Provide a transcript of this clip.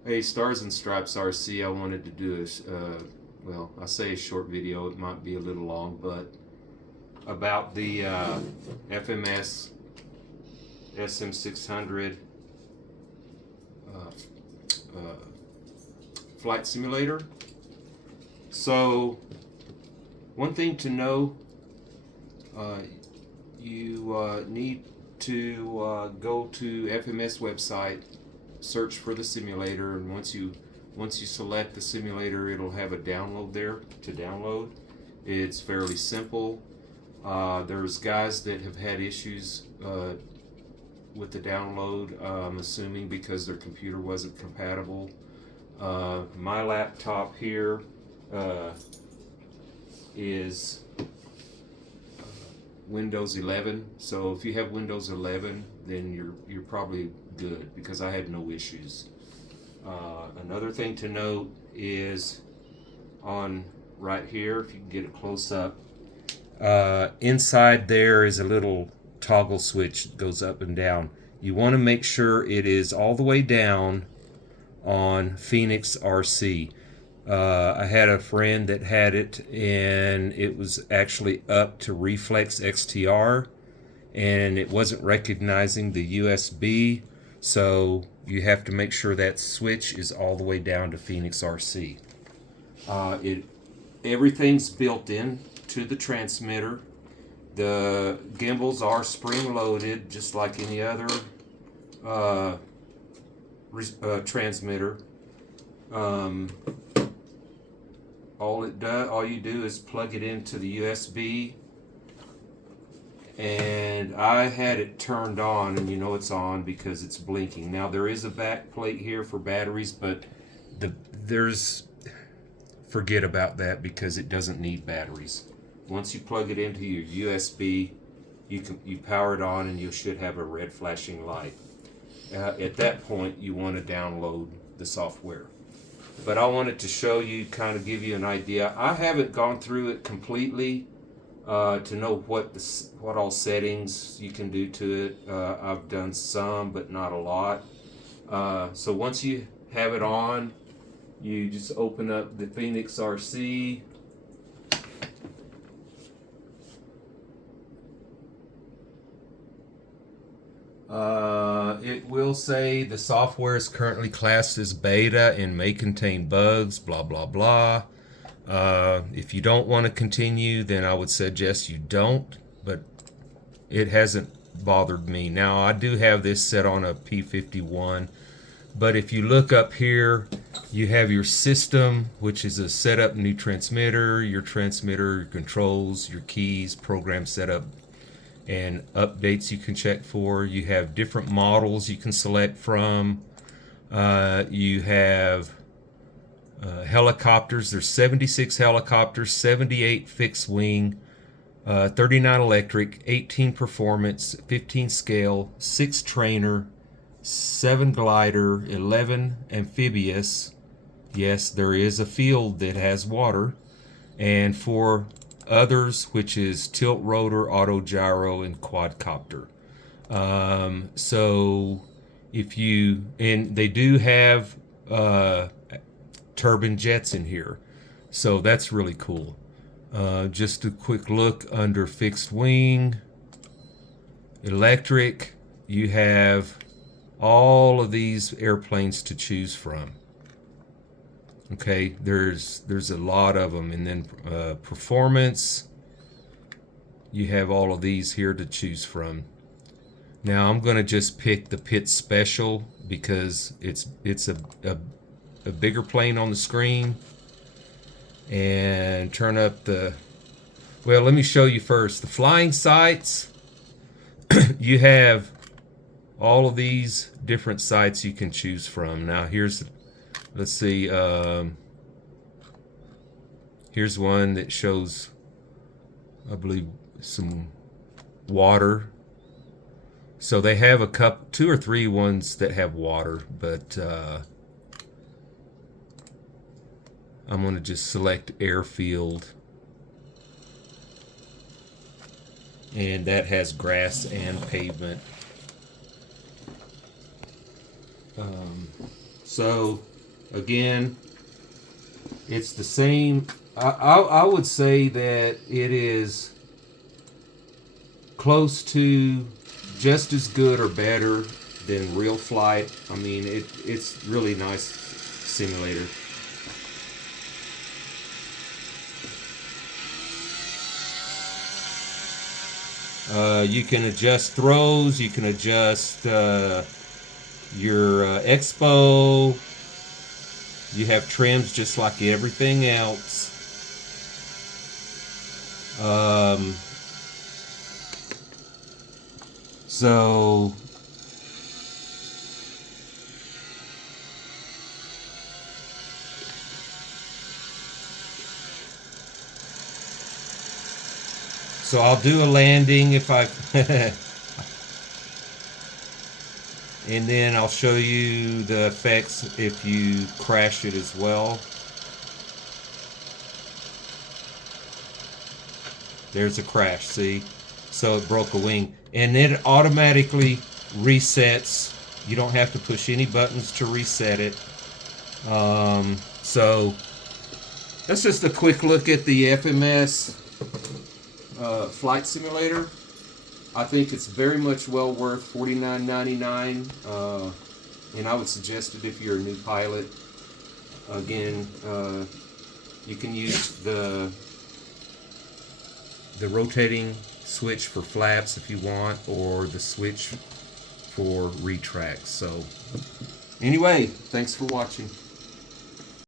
Hey, Stars and Stripes RC, I wanted to do well, I say a short video, it might be a little long, but about the FMS SM600 uh, uh, flight simulator. So, one thing to know, uh, you need to go to FMS website, search for the simulator, and once you select the simulator, it'll have a download there to download. It's fairly simple. There's guys that have had issues with the download, I'm assuming because their computer wasn't compatible. My laptop here is Windows 11. So if you have Windows 11, then you're probably good because I had no issues. Another thing to note is on right here, if you can get it close up, inside there is a little toggle switch that goes up and down. You want to make sure it is all the way down on Phoenix RC. I had a friend that had it, and it was actually up to Reflex XTR, and it wasn't recognizing the USB, so you have to make sure that switch is all the way down to Phoenix RC. Everything's built in to the transmitter. The gimbals are spring-loaded, just like any other transmitter. All you do is plug it into the USB, and I had it turned on, and you know it's on because it's blinking. Now there is a back plate here for batteries, but there's forget about that because it doesn't need batteries. Once you plug it into your USB, you power it on, and you should have a red flashing light. At that point, you want to download the software. But I wanted to show you, kind of give you an idea. I haven't gone through it completely to know what all settings you can do to it. I've done some, but not a lot. So once you have it on, you just open up the Phoenix RC. It will say the software is currently classed as beta and may contain bugs, blah, blah, blah. If you don't want to continue, then I would suggest you don't, but it hasn't bothered me. Now, I do have this set on a P51, but if you look up here, you have your system, which is a setup new transmitter, your controls, your keys, program setup, and updates you can check for. You have different models you can select from. You have helicopters. There's 76 helicopters, 78 fixed wing, 39 electric, 18 performance, 15 scale, 6 trainer, 7 glider, 11 amphibious. Yes, there is a field that has water, and 4 others, which is tilt rotor, auto gyro, and quadcopter. So if you, and they do have turbine jets in here, so that's really cool. Just a quick look under fixed wing, electric, you have all of these airplanes to choose from. Okay, there's a lot of them. And then performance, you have all of these here to choose from. Now I'm going to just pick the Pit Special because it's a bigger plane on the screen. And turn up the, well, let me show you first the flying sights. You have all of these different sights you can choose from. Now here's, let's see, here's one that shows, I believe, some water. So they have a couple, 2 or 3 ones that have water, but I'm going to just select airfield, and that has grass and pavement. So again, it's the same. I would say that it is close to just as good or better than real flight. I mean, it's really nice simulator. You can adjust throws, you can adjust your expo. You have trims just like everything else. So I'll do a landing if I and then I'll show you the effects if you crash it as well. There's a crash, see? So it broke a wing. And it automatically resets. You don't have to push any buttons to reset it. So that's just a quick look at the FMS flight simulator. I think it's very much well worth $49.99, and I would suggest it if you're a new pilot. Again, you can use the rotating switch for flaps if you want, or the switch for retracts. So anyway, thanks for watching.